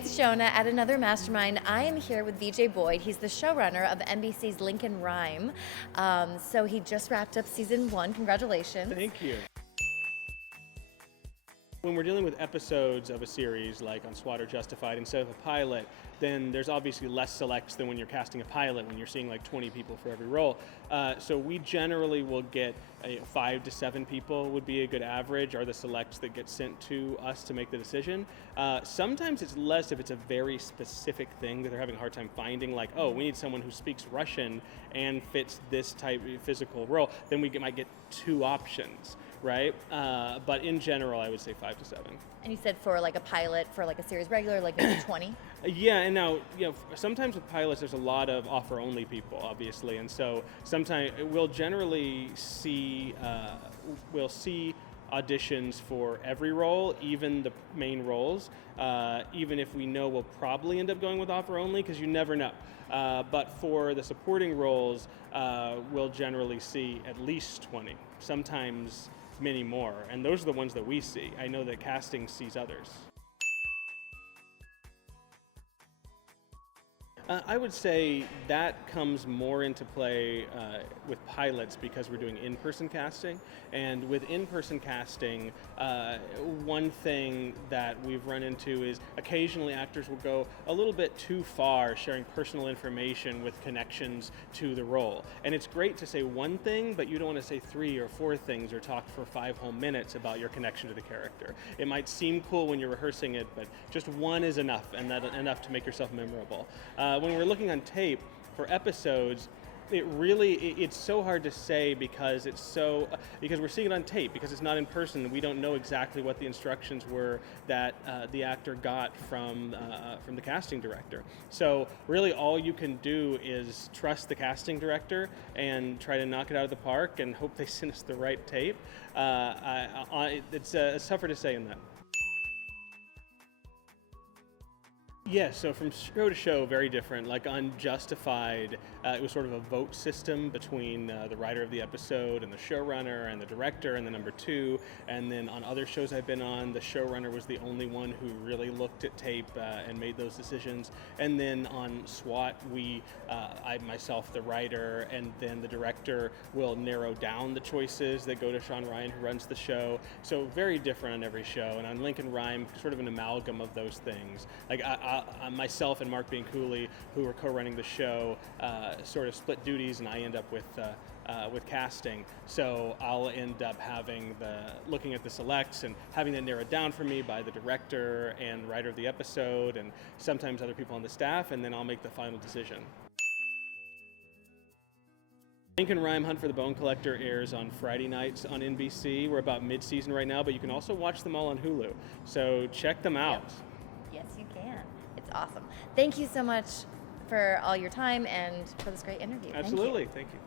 it's Shona at another Mastermind. I am here with VJ Boyd. He's the showrunner of NBC's Lincoln Rhyme. So he just wrapped up season 1. Congratulations. Thank you. When we're dealing with episodes of a series, like on SWAT or Justified, instead of a pilot, then there's obviously less selects than when you're casting a pilot, when you're seeing like 20 people for every role. So we generally will get 5 to 7 people would be a good average, are the selects that get sent to us to make the decision. Sometimes it's less if it's a very specific thing that they're having a hard time finding, like, oh, we need someone who speaks Russian and fits this type of physical role, then we might get 2 options. Right? But in general, I would say 5 to 7. And you said for like a pilot, for like a series regular, like maybe 20? Yeah, and now, sometimes with pilots, there's a lot of offer-only people, obviously, and so sometimes we'll generally see, auditions for every role, even the main roles, even if we know we'll probably end up going with offer-only, because you never know. But for the supporting roles, we'll generally see at least 20, sometimes many more, and those are the ones that we see. I know that casting sees others. I would say that comes more into play with pilots because we're doing in-person casting. And with in-person casting, one thing that we've run into is occasionally actors will go a little bit too far sharing personal information with connections to the role. And it's great to say one thing, but you don't want to say 3 or 4 things or talk for 5 whole minutes about your connection to the character. It might seem cool when you're rehearsing it, but just one is enough, and that enough to make yourself memorable. When we're looking on tape for episodes, it's so hard to say because because we're seeing it on tape, because it's not in person. We don't know exactly what the instructions were that the actor got from the casting director. So really all you can do is trust the casting director and try to knock it out of the park and hope they send us the right tape. It's tougher to say in that. Yeah, so from show to show, very different. Like on Justified, it was sort of a vote system between the writer of the episode and the showrunner and the director and the number 2. And then on other shows I've been on, the showrunner was the only one who really looked at tape and made those decisions. And then on SWAT, I myself, the writer, and then the director will narrow down the choices that go to Sean Ryan, who runs the show. So very different on every show. And on Lincoln Rhyme, sort of an amalgam of those things. Like myself and Mark Bianculli, who are co-running the show, sort of split duties, and I end up with casting. So I'll end up looking at the selects and having that narrowed down for me by the director and writer of the episode, and sometimes other people on the staff, and then I'll make the final decision. Lincoln Rhyme Hunt for the Bone Collector airs on Friday nights on NBC. We're about mid-season right now, but you can also watch them all on Hulu. So check them out. Yep. Yes, you can. It's awesome. Thank you so much for all your time and for this great interview. Absolutely. Thank you.